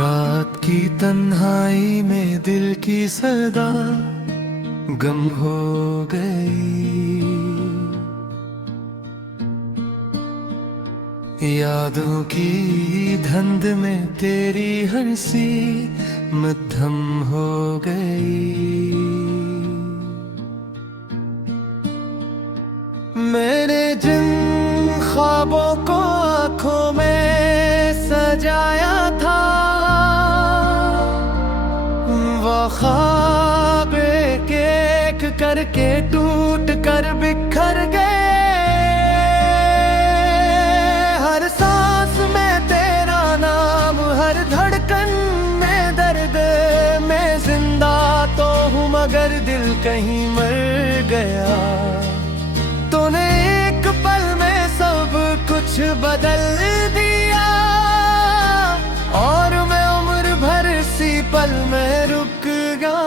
रात की तन्हाई में दिल की सदा गम हो गई। यादों की धुंध में तेरी हंसी मद्धम हो गई। मैंने जिन ख्वाबों को आँखों में सजाया था, वो ख्वाब एक एक करके टूट कर बिखर गए। हर सांस में तेरा नाम, हर धड़कन में दर्द। मैं जिंदा तो हूँ मगर दिल कहीं मर गया। तूने एक पल में सब कुछ बदल दिया और मैं उम्र भर सी पल में रुक गया।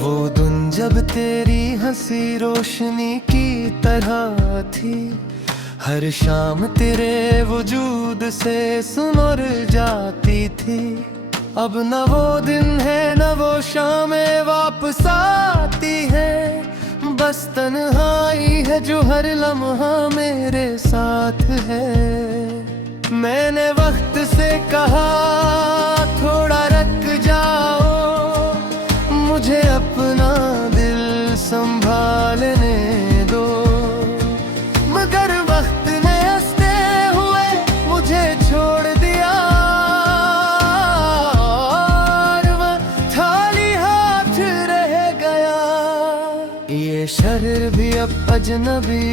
वो दिन जब तेरी हंसी रोशनी की तरह थी, हर शाम तेरे वजूद से सुनर जाती थी। अब न वो दिन है न वो शामें वापस आती है, बस तन्हाई है जो हर लम्हा मेरे साथ है। मैंने वक्त से कहा थोड़ा रुक जाओ, मुझे अपना दिल संभालने दो, मगर वक्त ने हंसते हुए मुझे छोड़ दिया। ये शहर भी अब अजनबी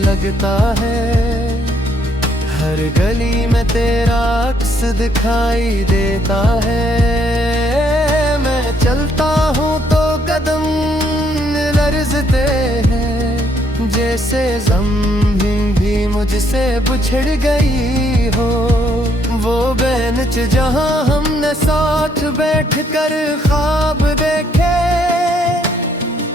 लगता है, हर गली में तेरा अक्स दिखाई देता है। मैं चलता हूँ तो कदम लरजते हैं, जैसे ज़मीन भी मुझसे बिछड़ गई हो। वो बेंच जहाँ हमने साथ बैठकर ख्वाब देखे,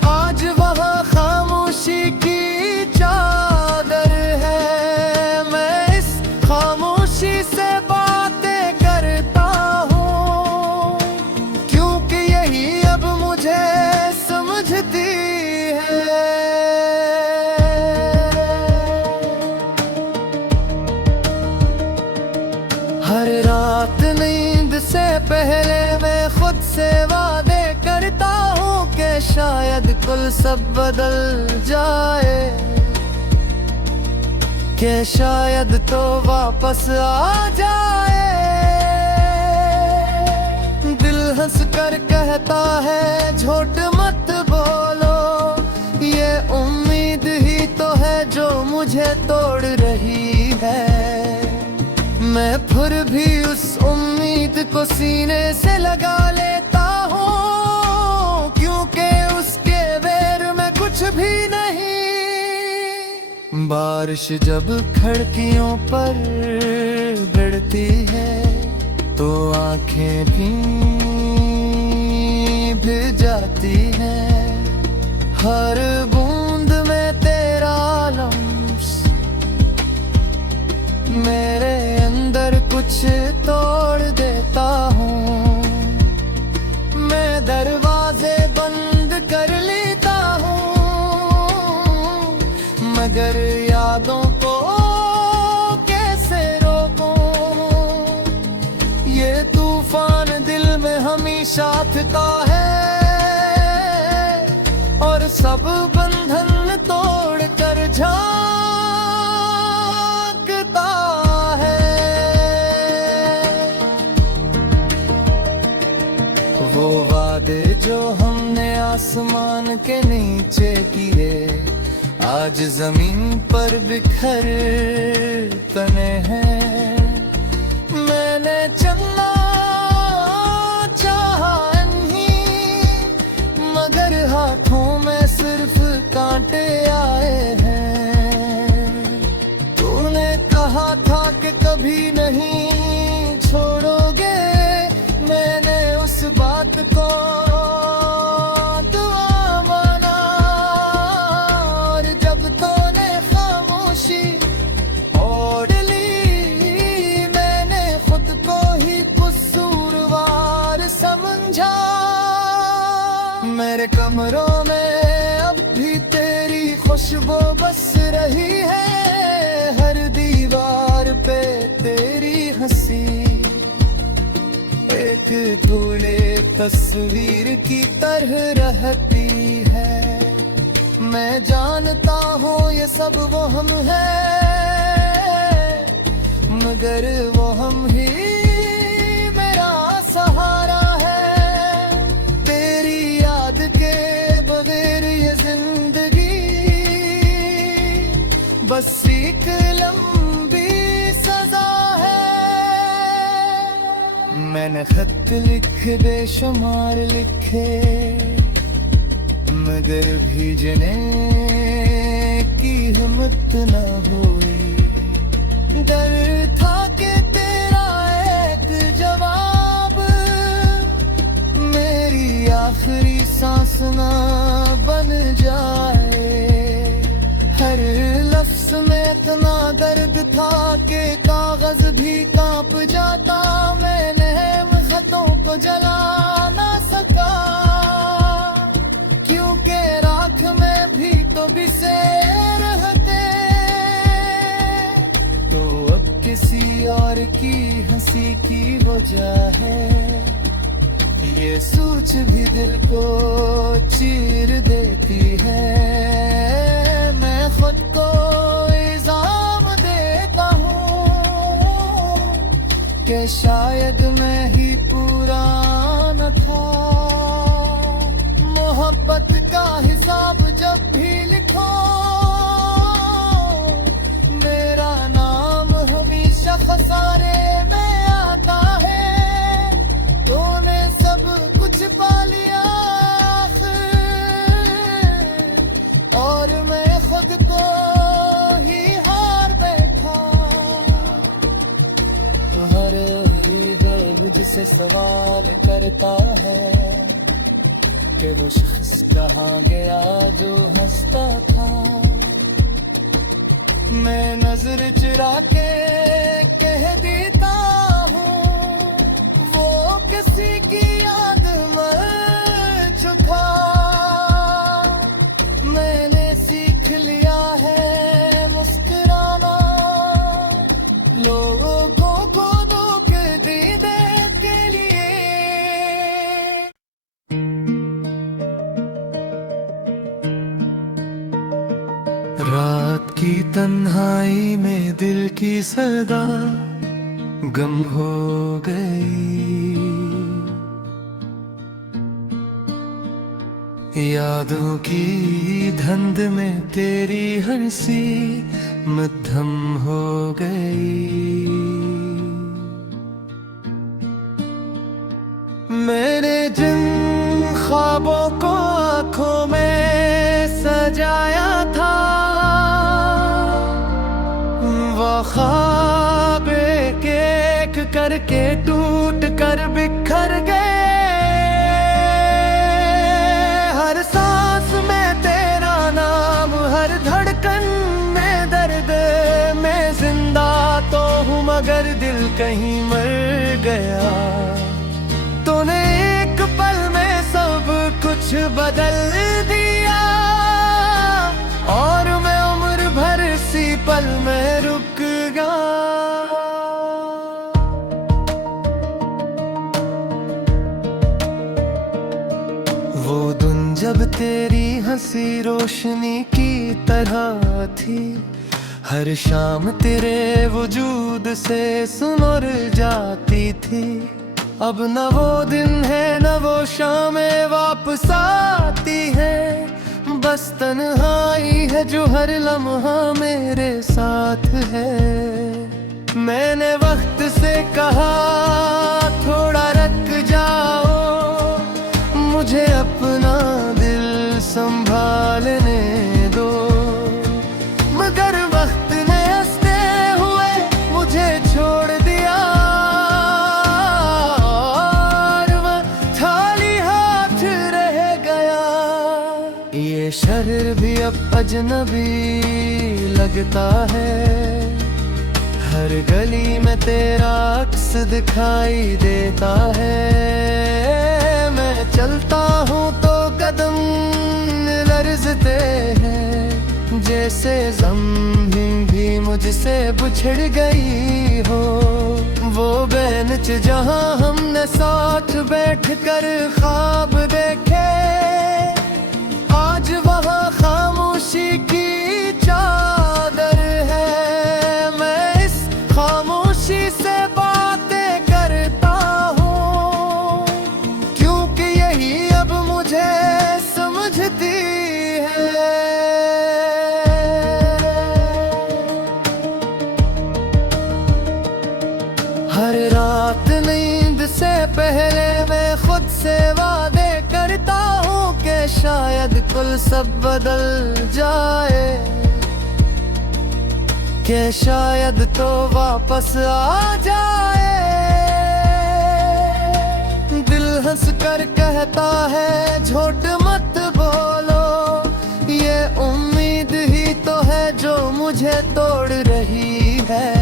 आज वहाँ खामोशी की चादर है। मैं इस खामोशी से बातें करता हूँ, क्योंकि यही अब मुझे समझती है। हर रात नींद से पहले मैं खुद से वादे करता हूँ कि शायद कुल सब बदल जाए, कि शायद तो वापस आ जाए। दिल हंस कर कहता है झूठ मत बोलो, ये उम्मीद ही तो है जो मुझे तोड़ रही है। मैं फिर भी उस उम्मीद को सीने से लगा लेता हूँ, क्योंकि उसके बैर में कुछ भी नहीं। बारिश जब खिड़कियों पर गिरती है तो आंखें भीग जाती हैं। हर बूंद में तेरा लम्स मेरे अंदर कुछ तोड़ देता हूँ। मैं दरवाजे बंद कर लेता हूँ, मगर यादों को कैसे रोकूं। ये तूफान दिल में हमेशा था है, और सब बंधन तोड़ कर झांकता है। वो वादे जो हमने आसमान के नीचे किए, आज जमीन पर बिखर तने हैं। मैंने चलना चाहा नहीं, मगर हाथों में सिर्फ कांटे आए हैं। तूने कहा था कि कभी नहीं छोड़ोगे, मैंने उस बात को दुआ माना, और जब तूने मेरे कमरों में अब भी तेरी खुशबू बस रही है, हर दीवार पे तेरी हंसी एक धूले तस्वीर की तरह रहती है। मैं जानता हूँ ये सब वो हम हैं, मगर वो हम ही मेरा सहारा है। तेरी याद के बगैर ये जिंदगी बस एक लंबी सजा है। मैंने खत लिखे बेशुमार लिखे, मगर भेजने की हिम्मत न हुई। डर था कि तेरा एक जवाब मेरी आखिरी सांस ना बन जाए। हर लफ्ज में इतना दर्द था कि कागज भी कांप जाता। मैंने खतों को जला ना सका, क्योंकि राख में भी तो बिसे रहते। तो अब किसी और की हंसी की वजह है, ये सोच भी दिल को चीर देती है। मैं खुद को इल्जाम देता हूँ कि शायद मैं ही पूरा न था। मोहब्बत का हिसाब जब भी लिखो, मेरा नाम हमेशा खसारे में आता है। तूने सब कुछ पा लिया और मैं खुद को ही हार बैठा। हर हृदय मुझसे सवाल करता है कि वो शख्स कहाँ गया जो हंसता था। मैं नजर चुरा के कह देता हूँ, वो किसी की याद मर चुका। मैंने सीख लिया है मुस्कुराना, लोगों को दुख देने के लिए। रात की तन्हाई में दिल की सदा गम हो गई। यादों की धुंध में तेरी हंसी मद्धम हो गई। मैंने जिन ख्वाबों को आँखों में सजाया था, वो ख्वाब एक करके टूट कर बिखर गए। हर सांस में तेरा नाम, हर धड़कन में दर्द। मैं जिंदा तो हूँ मगर दिल कहीं मर गया। तूने एक पल में सब कुछ बदल दिया और मैं उम्र भर सी पल में रुक गया। वो दिन जब तेरी हंसी रोशनी की तरह थी, हर शाम तेरे वजूद से सुमर जाती थी। अब न वो दिन है न वो शामें वापस आती है, बस तन्हाई है जो हर लम्हा मेरे साथ है। मैंने वक्त से कहा थोड़ा रुक जाओ, मुझे अपना दिल संभालने दो। मगर वक्त ने हंसते हुए मुझे छोड़ दिया और वह खाली हाथ रह गया। ये शहर भी अब अजनबी लगता है, हर गली में तेरा अक्स दिखाई देता है। मैं चलता हूँ तो से ज़मीन भी मुझसे बिछड़ गई हो। वो बेंच जहां हमने साथ बैठ कर ख्वाब देखे, आज वहां खामोशी की चादर है। मैं इस खामोशी से बातें करता हूँ, क्योंकि यही अब मुझे समझती है। हर रात नींद से पहले मैं खुद से वादे करता हूँ कि शायद कुल सब बदल जाए, कि शायद तो वापस आ जाए। दिल हंस कर कहता है झूठ मत बोलो, ये उम्मीद ही तो है जो मुझे तोड़ रही है।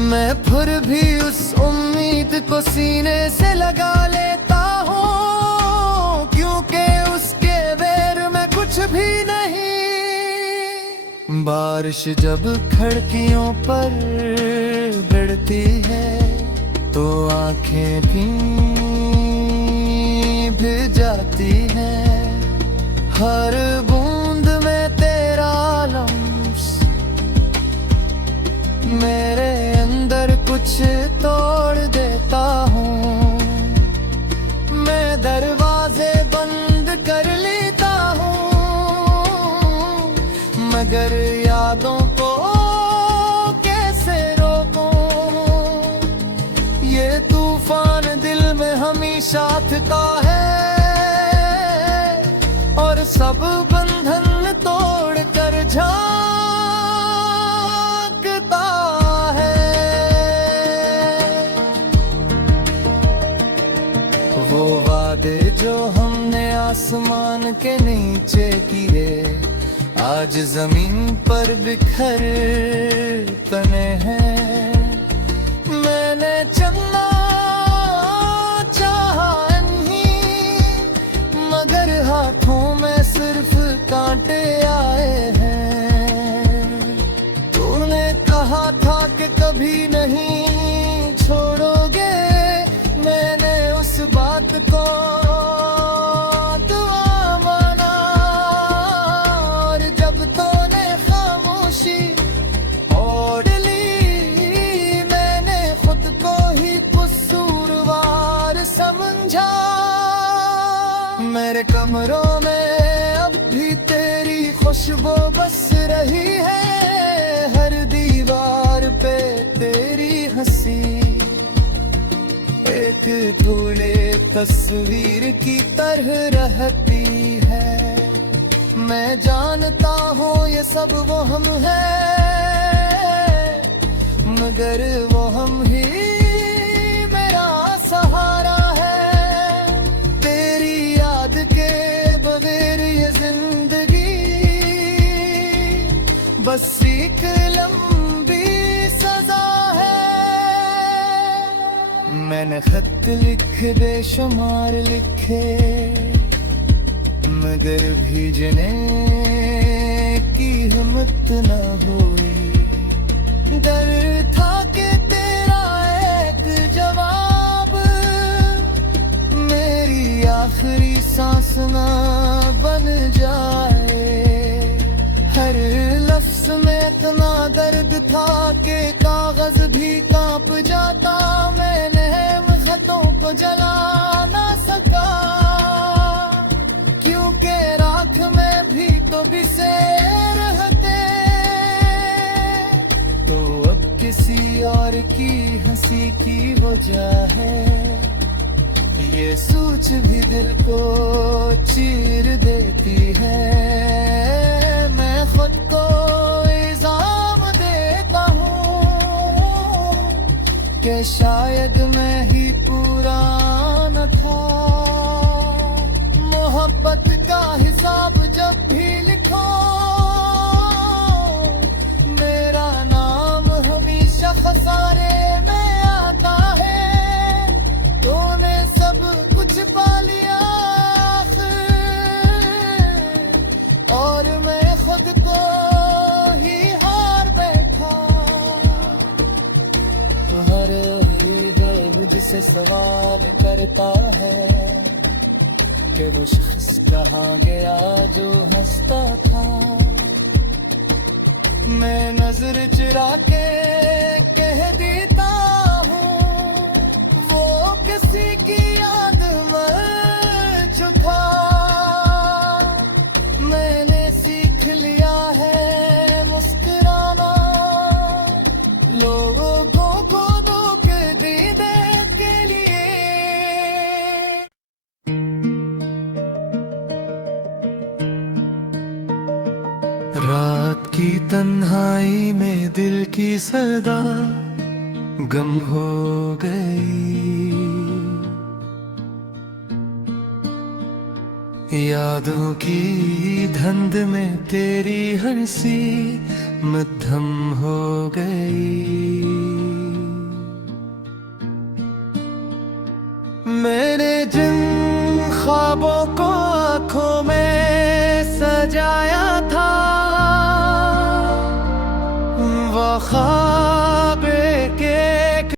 मैं फिर भी उस उम्मीद को सीने से लगा लेता हूँ, क्योंकि उसके बैर में कुछ भी नहीं। बारिश जब खिड़कियों पर गिरती है तो आंखें भी भीग जाती हैं। हर बूंद में तेरा लम्स मेरे अंदर कुछ तोड़ देता हूँ। मैं दरवाजे बंद कर लेता हूँ, मगर यादों को कैसे रोकूं। ये तूफान दिल में हमेशा था है, और सब बंधन तोड़ कर वो वादे जो हमने आसमान के नीचे किए, आज जमीन पर बिखर तने हैं। मैंने चलना चाहा नहीं, मगर हाथों में सिर्फ कांटे आए हैं। तूने कहा था कि कभी नहीं छोड़ोगे, मैंने उस बात को दुआ माना। और जब तूने खामोशी ओढ़ ली, मैंने खुद को ही कसूरवार समझा। मेरे कमरों में अब भी तेरी खुशबू बस रही है, हर दीवार पे तेरी हंसी एक भूले तस्वीर की तरह रहती है। मैं जानता हूँ ये सब वो हम हैं, मगर वो हम ही मेरा सहारा है। तेरी याद के बगैर ये जिंदगी बस एक लंबी सजा है। मैंने खत लिखे बेशुमार लिखे, मगर भेजने की हिम्मत न हुई। डर था कि तेरा एक जवाब मेरी आखिरी सांस ना बन जाए। हर लफ्ज में इतना दर्द था कि कागज भी कांप जाता। मैंने खतों को जला ना सका, क्योंकि राख में भी तो बिसे रहते। तो अब किसी और की हंसी की वजह है, ये सोच भी दिल को चीर देती है। मैं खुद को इल्जाम देता हूँ कि शायद मैं ही पूरा न था। मोहब्बत का हिसाब जब भी लिखो, मेरा नाम हमेशा खसारे में आता है। तूने सब कुछ पा लिया और मैं खुद को से सवाल करता है कि वो शख्स कहाँ गया जो हंसता था। मैं नजर चुरा के कह देता हूँ वो किसी की याद मर चुका। मैंने सीख लिया है मुस्कुराना, लोगों को धोखे देने के लिए। रात की तन्हाई में दिल की सदा गम हो गई। यादों की धुंध में तेरी हंसी मद्धम हो गई। मैंने जिन ख्वाबों को